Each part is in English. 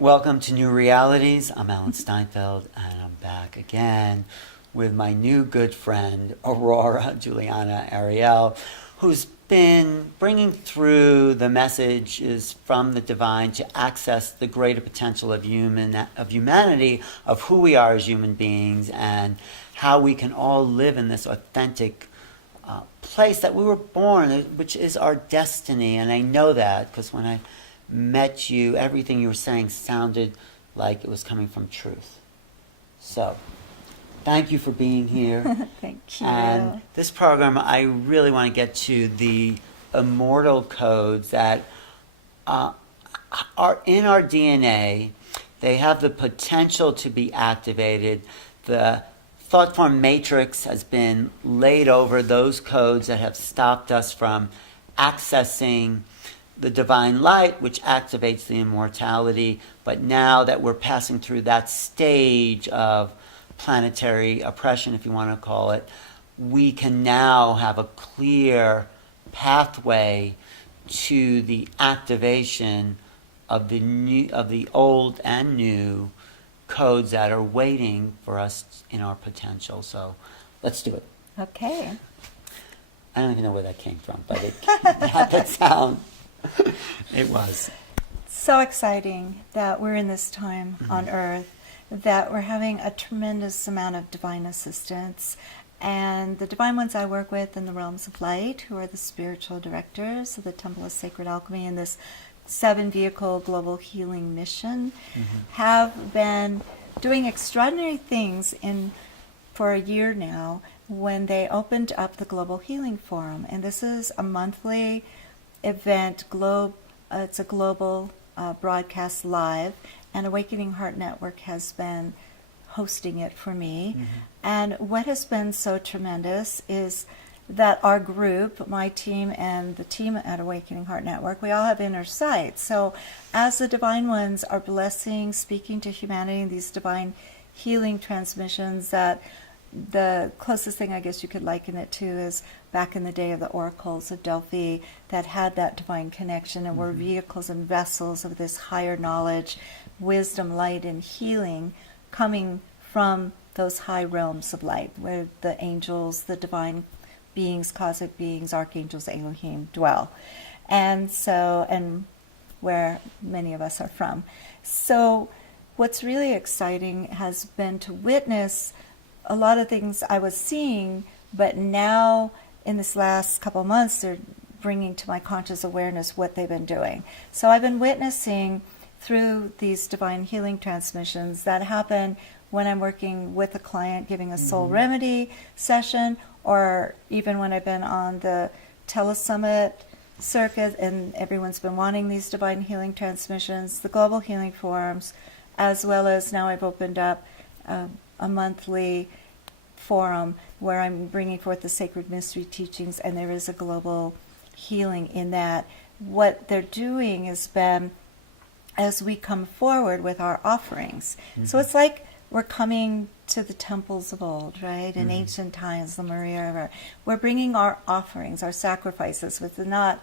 Welcome to New Realities. I'm Alan Steinfeld, and I'm back again with my new good friend, Aurora Juliana Ariel, who's been bringing through the messages from the divine to access the greater potential of humanity, of who we are as human beings, and how we can all live in this authentic place that we were born, which is our destiny. And I know that because when I met you, everything you were saying sounded like it was coming from truth. So, thank you for being here. Thank you. And this program, I really want to get to the immortal codes that are in our DNA. They have the potential to be activated. The thought form matrix has been laid over those codes that have stopped us from accessing the divine light, which activates the immortality. But now that we're passing through that stage of planetary oppression, if you want to call it, we can now have a clear pathway to the activation of the old and new codes that are waiting for us in our potential. So let's do it. Okay. I don't even know where that came from, but it had that sound. It was. So exciting that we're in this time on Earth, that we're having a tremendous amount of divine assistance. And the divine ones I work with in the realms of light, who are the spiritual directors of the Temple of Sacred Alchemy in this 7-vehicle global healing mission, have been doing extraordinary things for a year now when they opened up the Global Healing Forum. And this is a monthly event. It's a global broadcast live, and Awakening Heart Network has been hosting it for me. And what has been so tremendous is that our group, my team and the team at Awakening Heart Network, we all have inner sight. So as the divine ones are blessing, speaking to humanity in these divine healing transmissions, that the closest thing I guess you could liken it to is back in the day of the oracles of Delphi that had that divine connection and were vehicles and vessels of this higher knowledge, wisdom, light, and healing coming from those high realms of light where the angels, the divine beings, cosmic beings, archangels, Elohim dwell. And where many of us are from. So what's really exciting has been to witness a lot of things I was seeing, but now in this last couple of months, they're bringing to my conscious awareness what they've been doing. So I've been witnessing through these divine healing transmissions that happen when I'm working with a client giving a soul remedy session, or even when I've been on the telesummit circuit and everyone's been wanting these divine healing transmissions, the global healing forums, as well as now I've opened up a monthly forum where I'm bringing forth the sacred mystery teachings, and there is a global healing in that. What they're doing has been, as we come forward with our offerings, so it's like we're coming to the temples of old, right? In ancient times, the Maria River. We're bringing our offerings, our sacrifices, with not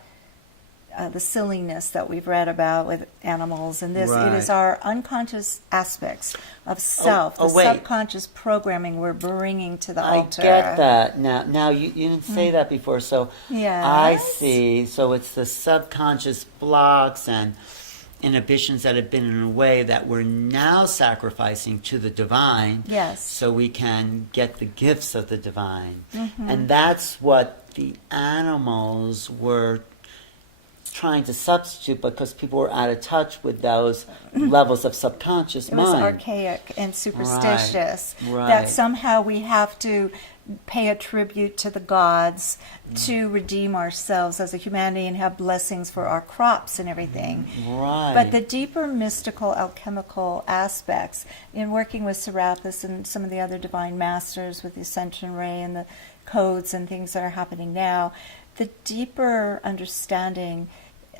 the silliness that we've read about with animals and this. Right. It is our unconscious aspects of self, the subconscious programming we're bringing to the altar. I get that. Now you didn't say that before, so Yes. I see. So it's the subconscious blocks and inhibitions that have been in a way that we're now sacrificing to the divine. Yes. So we can get the gifts of the divine. And that's what the animals were trying to substitute, because people were out of touch with those levels of subconscious mind. It was archaic and superstitious. Right. That somehow we have to pay a tribute to the gods to redeem ourselves as a humanity and have blessings for our crops and everything. Right. But the deeper mystical alchemical aspects, in working with Serapis and some of the other divine masters with the Ascension Ray and the codes and things that are happening now, the deeper understanding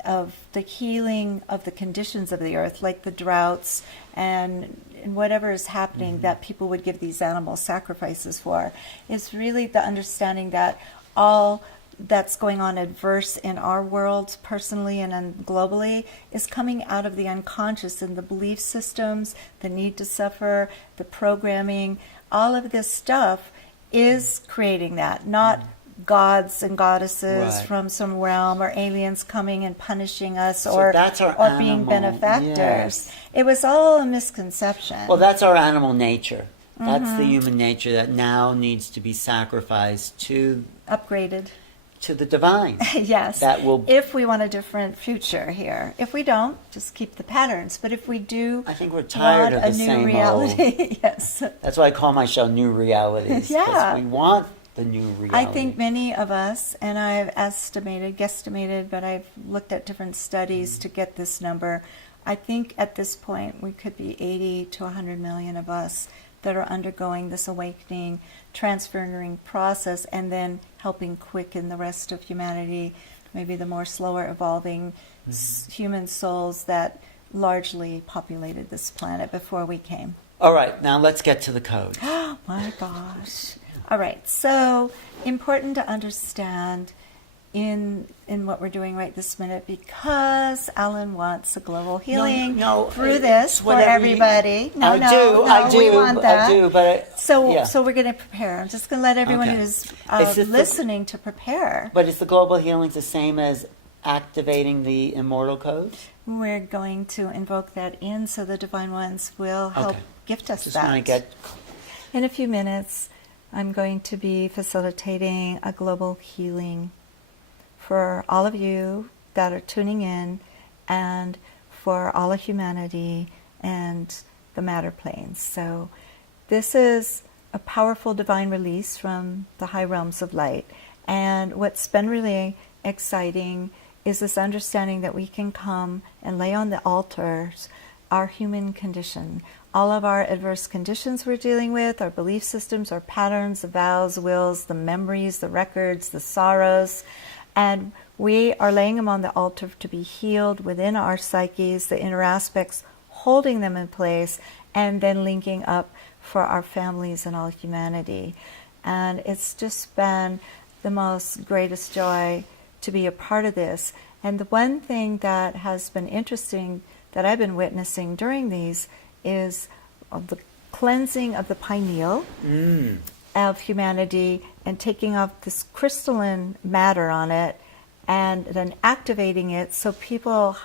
of the healing of the conditions of the earth, like the droughts and whatever is happening that people would give these animal sacrifices for, is really the understanding that all that's going on adverse in our world personally and globally is coming out of the unconscious, and the belief systems, the need to suffer, the programming, all of this stuff is creating that, not gods and goddesses from some realm or aliens coming and punishing us, So or that's our being animal, benefactors. yes. It was all a misconception. Well, that's our animal nature. That's the human nature that now needs to be sacrificed to Upgraded. the divine. Yes. That will. If we want a different future here. If we don't, just keep the patterns. But if we do, I think we're tired want of the a new same reality. old. Yes. That's why I call my show New Realities. Yeah. Because we want the new reality. I think many of us, and I've guesstimated, but I've looked at different studies to get this number. I think at this point we could be 80 to 100 million of us that are undergoing this awakening, transferring process, and then helping quicken the rest of humanity, maybe the more slower evolving human souls that largely populated this planet before we came. All right, now let's get to the code. Oh my gosh. All right, so important to understand in what we're doing right this minute, because Alan wants a global healing through this for everybody. I do, we want that. I do, but so we're going to prepare. I'm just going to let everyone who's listening to prepare. But is the global healing the same as activating the immortal codes? We're going to invoke that in, so the Divine Ones will help gift us just that. Want to get... In a few minutes, I'm going to be facilitating a global healing for all of you that are tuning in, and for all of humanity and the matter planes. So this is a powerful divine release from the high realms of light. And what's been really exciting is this understanding that we can come and lay on the altars our human condition, all of our adverse conditions we're dealing with, our belief systems, our patterns, the vows, wills, the memories, the records, the sorrows, and we are laying them on the altar to be healed within our psyches, the inner aspects, holding them in place, and then linking up for our families and all humanity. And it's just been the most greatest joy to be a part of this. And the one thing that has been interesting that I've been witnessing during these is the cleansing of the pineal of humanity and taking off this crystalline matter on it and then activating it so people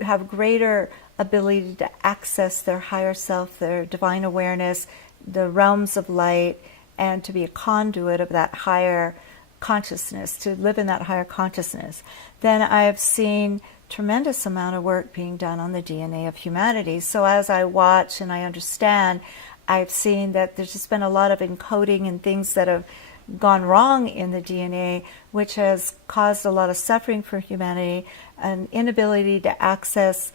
have greater ability to access their higher self, their divine awareness, the realms of light, and to be a conduit of that higher consciousness, to live in that higher consciousness. Then I have seen tremendous amount of work being done on the DNA of humanity. So as I watch and I understand, I've seen that there's just been a lot of encoding and things that have gone wrong in the DNA, which has caused a lot of suffering for humanity, an inability to access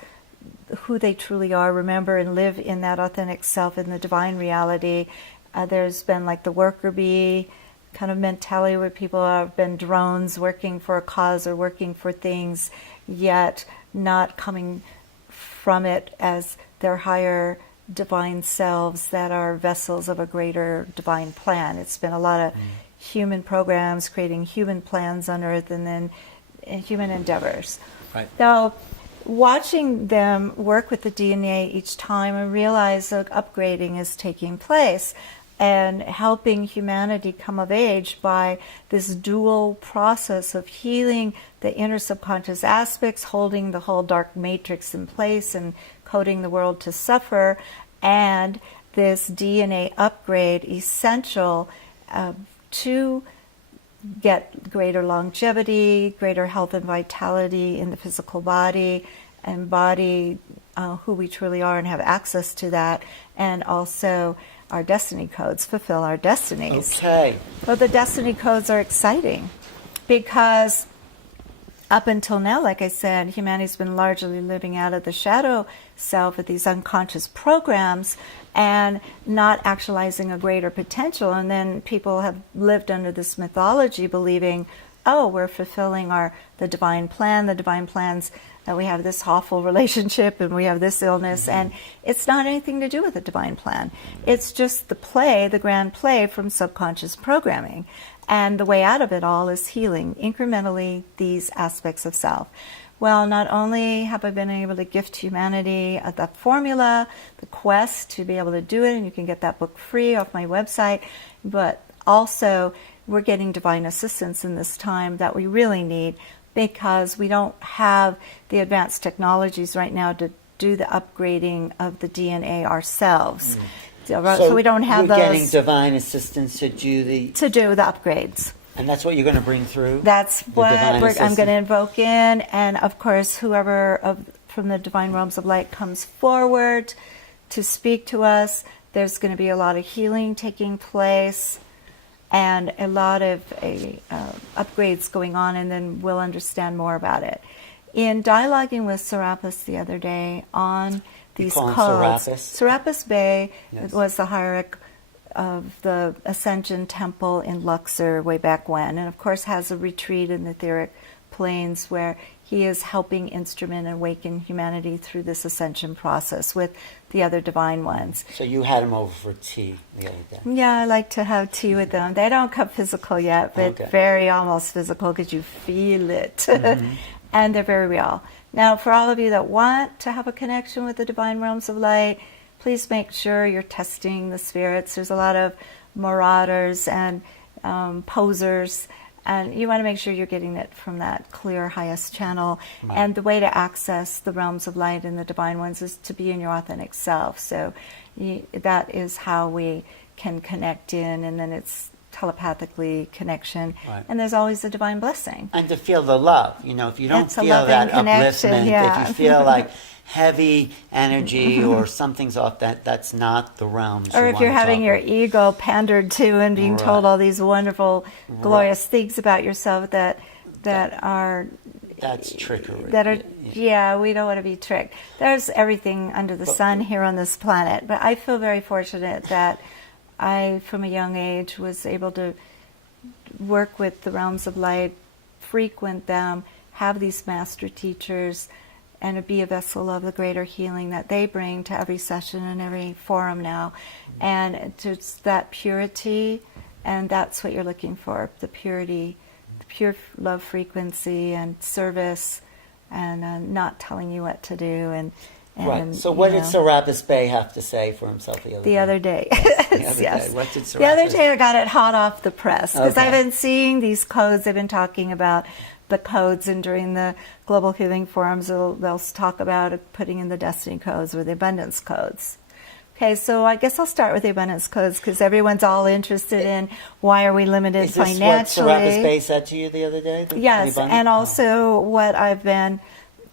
who they truly are, remember and live in that authentic self, in the divine reality. There's been like the worker bee kind of mentality where people have been drones working for a cause or working for things, yet not coming from it as their higher divine selves that are vessels of a greater divine plan. It's been a lot of human programs creating human plans on earth, and then human endeavors. Right. So watching them work with the DNA each time, I realize that upgrading is taking place and helping humanity come of age by this dual process of healing the inner subconscious aspects, holding the whole dark matrix in place and coding the world to suffer, and this DNA upgrade essential to get greater longevity, greater health and vitality in the physical body, embody who we truly are and have access to that, and also our destiny codes, fulfill our destinies. Okay. Well, the destiny codes are exciting because up until now, like I said, humanity's been largely living out of the shadow self with these unconscious programs and not actualizing a greater potential. And then people have lived under this mythology believing, oh, we're fulfilling the divine plan. The divine plan's that we have this awful relationship and we have this illness, and it's not anything to do with the divine plan. It's just the play, the grand play from subconscious programming. And the way out of it all is healing incrementally these aspects of self. Well, not only have I been able to gift humanity the formula, the quest to be able to do it, and you can get that book free off my website, but also we're getting divine assistance in this time that we really need, because we don't have the advanced technologies right now to do the upgrading of the DNA ourselves. So we don't have you're those getting divine assistance to do the upgrades. And that's what you're going to bring through? That's what I'm going assistance? to invoke in. And of course, whoever from the divine realms of light comes forward to speak to us, there's going to be a lot of healing taking place and a lot of upgrades going on, and then we'll understand more about it. In dialoguing with Serapis the other day on these codes, Serapis Bey was the hierarch of the Ascension temple in Luxor way back when, and of course has a retreat in the etheric planes where he is helping instrument and awaken humanity through this ascension process with the other divine ones. So you had him over for tea the other day? Yeah, I like to have tea with them. They don't come physical yet, but very almost physical, because you feel it. And they're very real. Now, for all of you that want to have a connection with the divine realms of light, please make sure you're testing the spirits. There's a lot of marauders and posers, and you want to make sure you're getting it from that clear, highest channel. Right. And the way to access the realms of light and the divine ones is to be in your authentic self. So that is how we can connect in, and then it's telepathically connection. Right. And there's always a divine blessing. And to feel the love. You know, if you don't feel that upliftment, if you feel like heavy energy or something's off, that's not the realms. Or if you're having your ego pandered to and being told all these wonderful, glorious things about yourself that are... That's trickery. We don't want to be tricked. There's everything under the sun here on this planet. But I feel very fortunate that I, from a young age, was able to work with the realms of light, frequent them, have these master teachers, and be a vessel of the greater healing that they bring to every session and every forum now. And just that purity, and that's what you're looking for, the purity, the pure love frequency and service, and not telling you what to do. And right. So what did Serapis Bey have to say for himself the other day? Yes. What did Serapis? The other day I got it hot off the press, because I've been seeing these codes. They've been talking about the codes, and during the Global Healing Forums they'll talk about putting in the destiny codes or the abundance codes. Okay, so I guess I'll start with the abundance codes, because everyone's all interested in why are we limited financially. Is this what Serapis Bey said to you the other day? Yes, and also what I've been...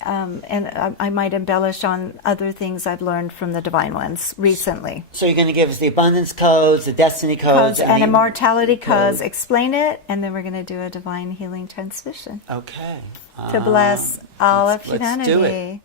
and I might embellish on other things I've learned from the divine ones recently. So you're going to give us the abundance codes, the destiny codes, and immortality codes. Explain it, and then we're going to do a divine healing transmission. Okay. To bless all of humanity. Let's do it.